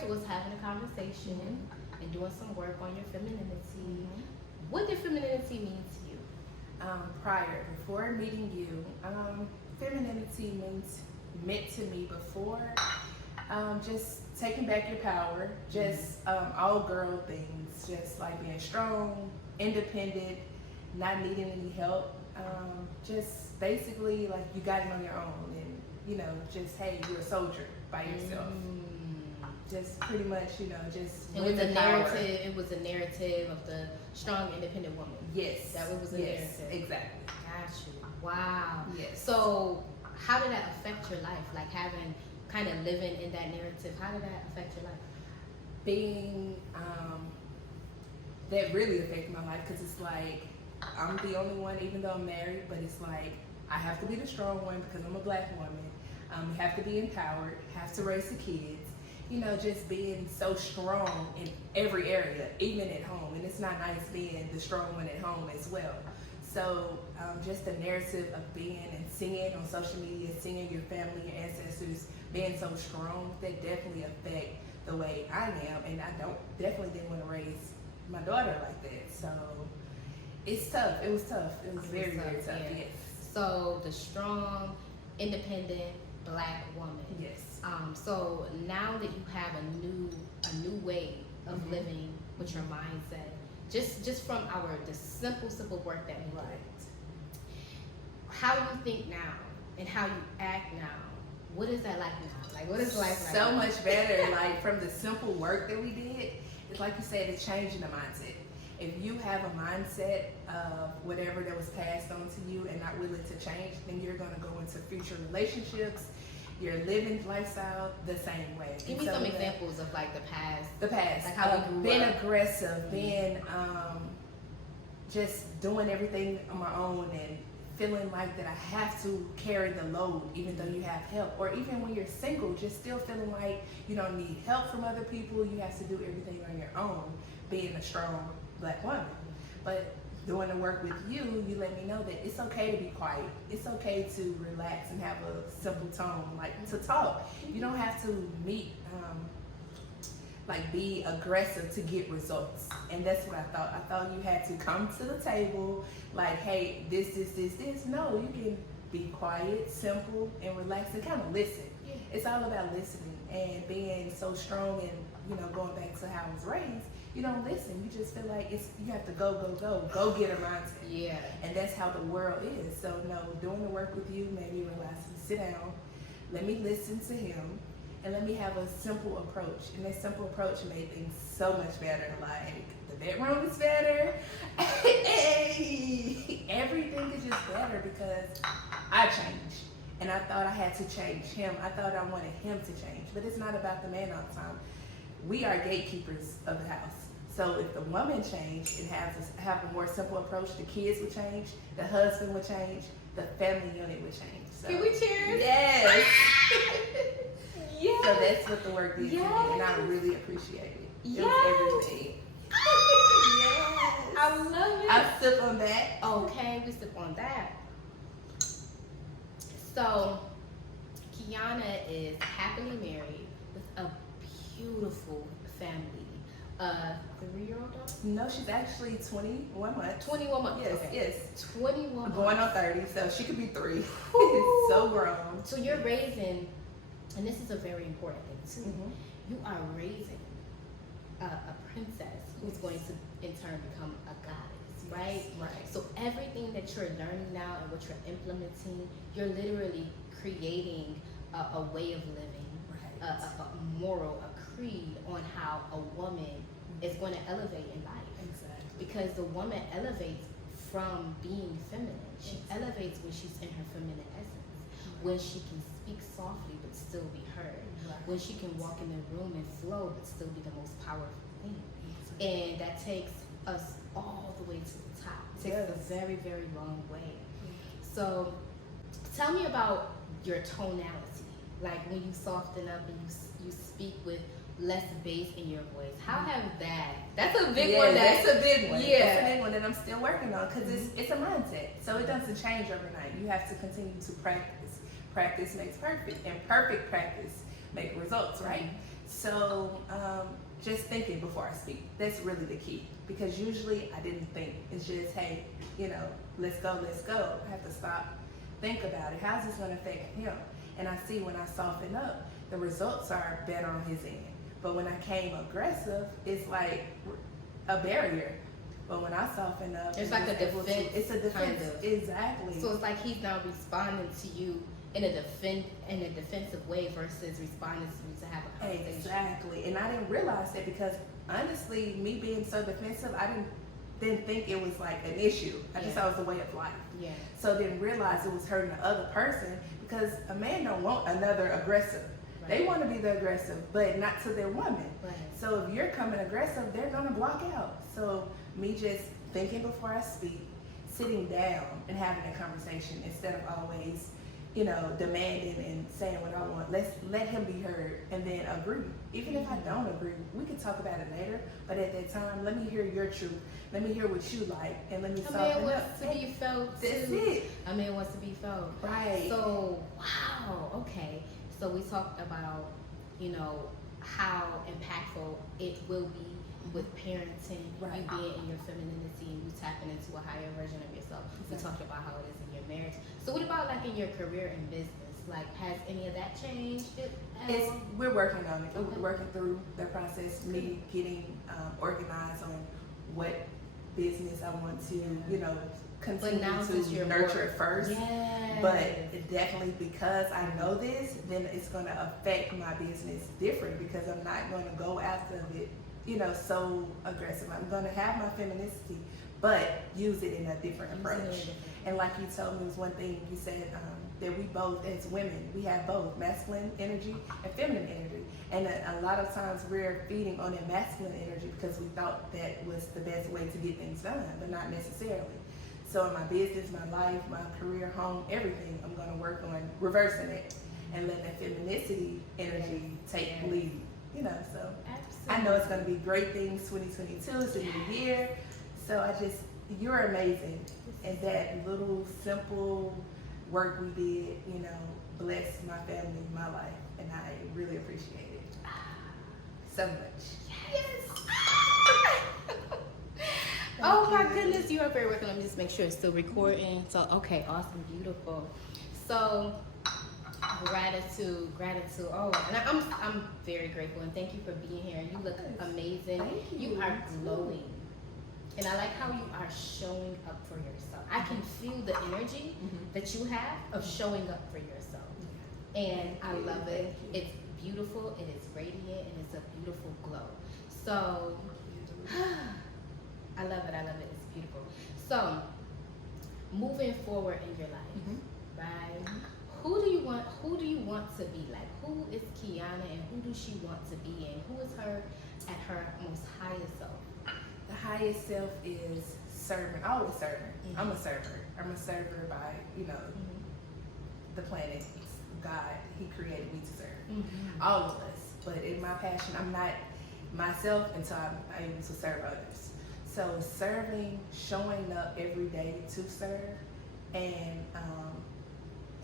to us having a conversation and doing some work on your femininity, what did femininity mean to you? Before meeting you, femininity meant to me before just taking back your power, just all girl things, just like being strong, independent, not needing any help, just basically like you got it on your own, and you know, just hey, you're a soldier by yourself. Just pretty much, you know, just it was a narrative. It was a narrative of the strong, independent woman. Yes, that was a narrative. Exactly. Got you. Wow. Yes. So, how did that affect your life? Like having kind of living in that narrative. How did that affect your life? Being that really affected my life because it's like I'm the only one, even though I'm married. But it's like I have to be the strong one because I'm a black woman. Have to be empowered. Have to raise the kids. You know, just being so strong in every area, even at home. And it's not nice being the strong one at home as well. So just the narrative of being and singing on social media, singing your family, your ancestors, being so strong, that definitely affect the way I am. And I definitely didn't want to raise my daughter like that. So it's tough. It was tough. It was very, very tough, yes. So the strong, independent black woman. Yes. So now that you have a new way of living with your mindset, just from the simple work that we do. How you think now and how you act now, what is that like now? Like what is life like so now? Much better. Like from the simple work that we did, it's like you said, it's changing the mindset. If you have a mindset of whatever that was passed on to you and not willing to change, then you're going to go into future relationships, your living lifestyle the same way. Give me some examples of like the past. The past. Like how we grew being up. Aggressive, being just doing everything on my own and feeling like that I have to carry the load even though you have help. Or even when you're single, just still feeling like you don't need help from other people. You have to do everything on your own, being a strong black woman. But doing the work with you, you let me know that it's okay to be quiet. It's okay to relax and have a simple tone, like to talk. You don't have to be aggressive to get results. And that's what I thought. I thought you had to come to the table, like, hey, this. No, you can be quiet, simple, and relax and kind of listen. Yeah. It's all about listening and being so strong and, you know, going back to how I was raised. You don't listen. You just feel like you have to go get a mindset. Yeah. And that's how the world is. So no, doing the work with you made me realize to sit down, let me listen to him, and let me have a simple approach. And that simple approach made things so much better. Like the bedroom is better. Hey, everything is just better because I changed. And I thought I had to change him. I thought I wanted him to change. But it's not about the man all the time. We are gatekeepers of the house. So if the woman changed and have a more simple approach, the kids would change, the husband would change, the family unit would change. So, can we cheers? Yes. Yes. So that's what the work did to me, and I really appreciate it. It was everything. Yes. I love it. I sip on that. Okay, we sip on that. So, Kiana is happily married with a beautiful family. 3-year-old daughter? No, she's actually 21 months. 21 months. Yes, okay. yes. 21 months. Going on 30, so she could be 3. It's so grown. So you're raising, and this is a very important thing too. You are raising a princess who's going to in turn become a goddess, right? Right. So everything that you're learning now and what you're implementing, you're literally creating a way of living, a moral, a creed on how a woman is going to elevate in life. Exactly. Because the woman elevates from being feminine. She elevates when she's in her feminine essence, when she can speak softly but still be heard, when she can walk in the room and flow but still be the most powerful thing. And that takes us all the way to the top. It takes us a very, very long way. So tell me about your tonality, like when you soften up and you speak with less bass in your voice. How have that's a big one. That's a big one. Yeah. That's a big one that I'm still working on because it's a mindset. So it doesn't change overnight. You have to continue to practice. Practice makes perfect, and perfect practice makes results, right? So just thinking before I speak. That's really the key. Because usually I didn't think. It's just, hey, let's go, let's go. I have to stop, think about it. How's this going to affect him? And I see when I soften up, the results are better on his end. But when I came aggressive, it's like a barrier. But when I soften up, it's like a defense. It's a defense. Kind of. Exactly. So it's like he's now responding to you in a defensive way versus responding to you to have a conversation. Exactly. And I didn't realize that because honestly, me being so defensive, I didn't think it was like an issue. I just thought it was a way of life. Yeah. So I didn't realize it was hurting the other person because a man don't want another aggressive. Right. They want to be the aggressive, but not to their woman. Right. So if you're coming aggressive, they're gonna block out. So me just thinking before I speak, sitting down and having a conversation instead of always, demanding and saying what I want. Let him be heard and then agree. Even if I don't agree, we can talk about it later. But at that time, let me hear your truth. Let me hear what you like, and let me soften up. A man wants to be felt too. That's it. A man wants to be felt. Right. So wow. Okay. So we talked about, how impactful it will be with parenting, right. you being in your femininity and you tapping into a higher version of yourself. Exactly. We talked about how it is in your marriage. So what about like in your career and business? Like, has any of that changed? We're working on it. Okay. We're working through the process. Me getting organized on what business I want to, continue to nurture it first. Yes. But definitely because I know this, then it's going to affect my business different because I'm not going to go after it, so aggressive. I'm going to have my femininity, but use it in a different approach. And like you told me, was one thing you said that we both, as women, we have both masculine energy and feminine energy. And a lot of times we're feeding on that masculine energy because we thought that was the best way to get things done, but not necessarily. So in my business, my life, my career, home, everything, I'm going to work on reversing it and letting that femininity energy take lead. So absolutely. I know it's going to be great things. 2022 is a new year. So you're amazing. And that little simple work we did, blessed my family, my life, and I really appreciate it so much. Yes. Oh my goodness, you are very welcome. Let me just make sure it's still recording. So, okay, awesome, beautiful. So, gratitude. Oh, and I'm very grateful and thank you for being here. You look amazing. Thank you. You are glowing, and I like how you are showing up for yourself. I can feel the energy that you have of showing up for yourself, and I love it. It's beautiful. It is radiant, and it's a beautiful glow. So. I love it. It's beautiful. So, moving forward in your life, right? Who do you want to be like? Who is Kiana and who does she want to be and who is her at her most highest self? The highest self is serving, always serving. I'm a server. I'm a server by, the planet, God, He created me to serve. All of us. But in my passion, I'm not myself until I'm able to serve others. So serving, showing up every day to serve, and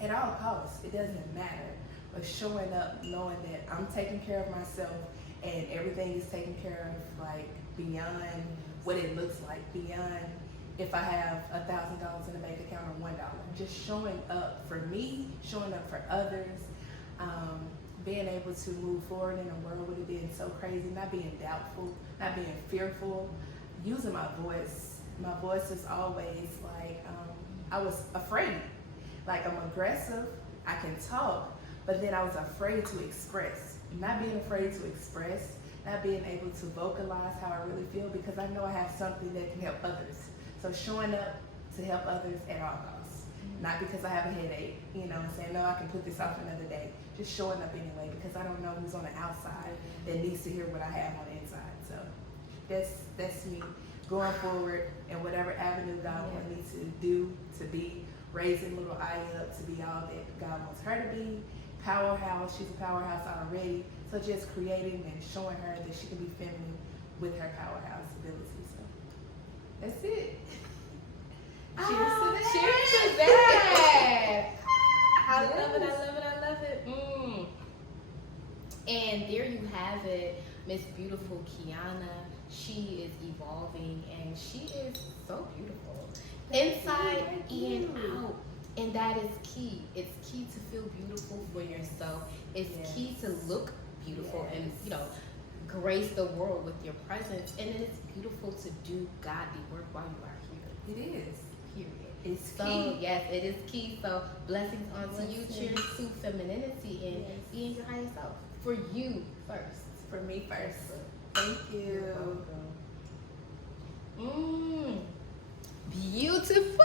at all costs, it doesn't matter. But showing up, knowing that I'm taking care of myself, and everything is taken care of, like beyond what it looks like, beyond if I have $1,000 in the bank account or $1. Just showing up for me, showing up for others. Being able to move forward in a world with it being so crazy, not being doubtful, not being fearful. Using my voice. My voice is always like, I was afraid. Like I'm aggressive, I can talk, but then I was afraid to express. Not being afraid to express, not being able to vocalize how I really feel because I know I have something that can help others. So showing up to help others at all costs. Not because I have a headache, and saying, no, I can put this off another day. Just showing up anyway because I don't know who's on the outside that needs to hear what I have on the inside. So that's me going forward in whatever avenue God wants me to do, to be, raising little Aya up to be all that God wants her to be. Powerhouse, she's a powerhouse already. So just creating and showing her that she can be feminine with her powerhouse ability. So that's it. Cheers to that. Cheers to that. I love it. And there you have it, Miss Beautiful Kiana. She is evolving and she is so beautiful. Inside and out. And that is key. It's key to feel beautiful for yourself. It's key to look beautiful and, you know, grace the world with your presence. And then it's beautiful to do godly work while you are here. It is. Period. It's So key. yes, it is key. So blessings onto you. Cheers to femininity and being your highest self. For you first. For me first. Thank you. Beautiful.